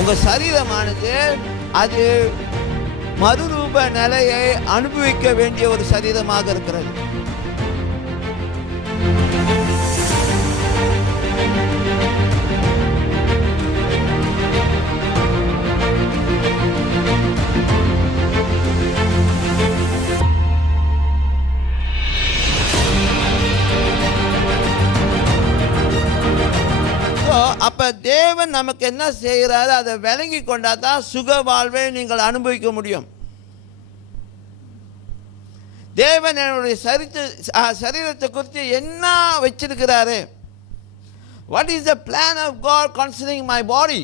உங்கள் சரீரமானது அது மறுரூப நிலையை அனுபவிக்க வேண்டிய ஒரு சரீரமாக இருக்கிறது. அப்போ தேவன் நமக்கு என்ன செய்கிறாரு அதை விளங்கி கொண்டா தான் சுக வாழ்வை நீங்கள் அனுபவிக்க முடியும். தேவன் என்னுடைய சரித்த சரீரத்தை குறித்து என்ன வச்சிருக்கிறாரு? What is the plan of God considering my body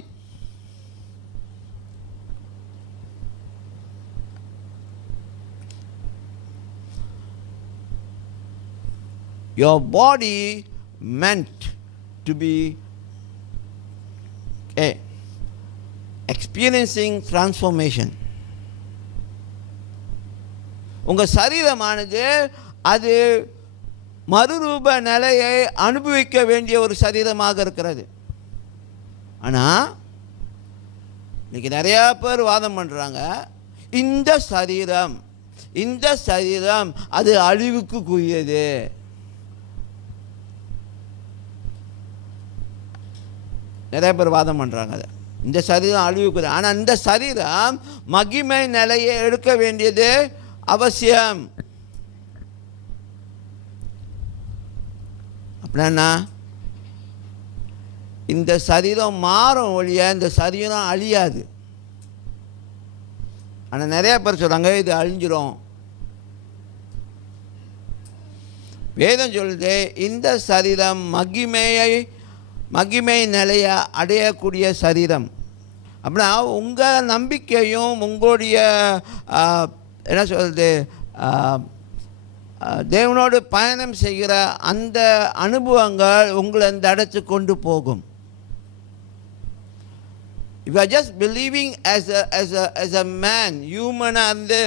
your body meant to be a experiencing transformation. உங்கள் சரீரமானது அது மறுரூப நிலையை அனுபவிக்க வேண்டிய ஒரு சரீரமாக இருக்கிறது. ஆனால் இன்னைக்கு நிறையா பேர் வாதம் பண்ணுறாங்க இந்த சரீரம் இந்த சரீரம் அது அழிவுக்கு அழிவுக்குரியது நிறைய பேர் வாதம் பண்ணுறாங்க அதை. இந்த சரீரம் அழிவுக்குது ஆனால் இந்த சரீரம் மகிமை நிலையை எடுக்க வேண்டியது அவசியம். அப்படின்னா இந்த சரீரம் மாறும் ஒழிய இந்த சரீரம் அழியாது. ஆனால் நிறைய பேர் சொல்கிறாங்க இது அழிஞ்சிரும். வேதம் சொல்லுது இந்த சரீரம் மகிமையை மகிமை நிலையை அடையக்கூடிய சரீரம். அப்படின்னா உங்கள் நம்பிக்கையும் உங்களுடைய என்ன சொல்கிறது தேவனோடு பயணம் செய்கிற அந்த அனுபவங்கள் உங்களை இந்த அடைத்து கொண்டு போகும். If are just believing as us a a a ஹியூமனாக இருந்து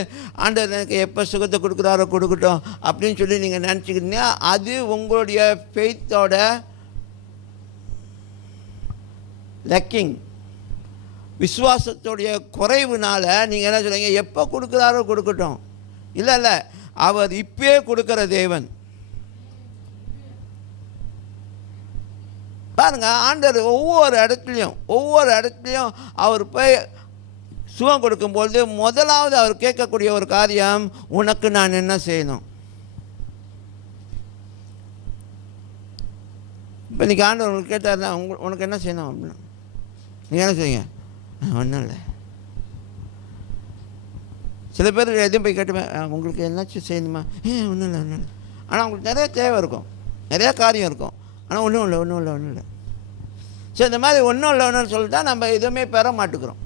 ஆண்டவர் எனக்கு எப்போ சுகத்தை கொடுக்குறாரோ கொடுக்கட்டும் அப்படின்னு சொல்லி நீங்கள் நினச்சிக்கிட்டீங்கன்னா அது உங்களுடைய ஃபெய்த்தோட லக்கிங் விசுவாசத்துடைய குறைவுனால் நீங்கள் என்ன சொல்கிறீங்க எப்போ கொடுக்குறாரோ கொடுக்கட்டும். இல்லை இல்லை. அவர் இப்பயே கொடுக்குற தேவன். பாருங்க ஆண்டர் ஒவ்வொரு இடத்துலையும் ஒவ்வொரு இடத்துலையும் அவர் போய் சுகம் கொடுக்கும்பொழுது முதலாவது அவர் கேட்கக்கூடிய ஒரு காரியம் உனக்கு நான் என்ன செய்யணும்? இப்போ இன்றைக்கி ஆண்டவர் உங்களுக்கு கேட்டார் உங்க உனக்கு என்ன செய்யணும்? அப்படின்னு நீங்கள் என்ன செய்யுங்க ஒன்றும் இல்லை. சில பேர் எதுவும் போய் கேட்டுப்பேன் உங்களுக்கு என்னாச்சும் செய்யணுமா? ஏ ஒன்றும் இல்லை ஒன்றும் இல்லை. ஆனால் உங்களுக்கு நிறைய தேவை இருக்கும். நிறைய காரியம் இருக்கும். ஆனால் ஒன்றும் இல்லை ஒன்றும் இல்லை ஒன்றும் இல்லை. ஸோ இந்த மாதிரி ஒன்றும் இல்லை ஒன்றும் சொல்லிட்டா நம்ம எதுவுமே பெற மாட்டுக்கிறோம்.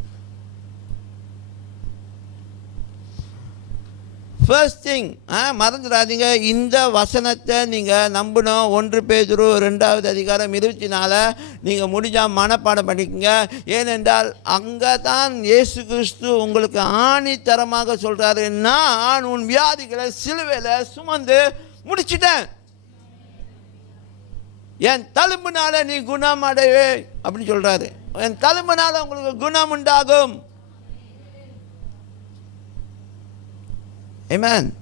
ஃபர்ஸ்ட் திங் மறந்துடாதீங்க. இந்த வசனத்தை நீங்கள் நம்பணும். ஒன்று பேதுரு ரெண்டாவது அதிகாரம் இருபத்தி நீங்கள் முடிஞ்சால் மனப்பாடம் பண்ணிக்கோங்க. ஏனென்றால் அங்கே தான் இயேசு கிறிஸ்து உங்களுக்கு ஆணித்தரமாக சொல்கிறாரு நான் உன் வியாதிகளை சிலுவையில் சுமந்து முடிச்சிட்டேன். என் தழும்புனால நீ குணம் அடைவே அப்படின்னு சொல்கிறாரு என் தழும்புனால உங்களுக்கு குணம் உண்டாகும். Amen.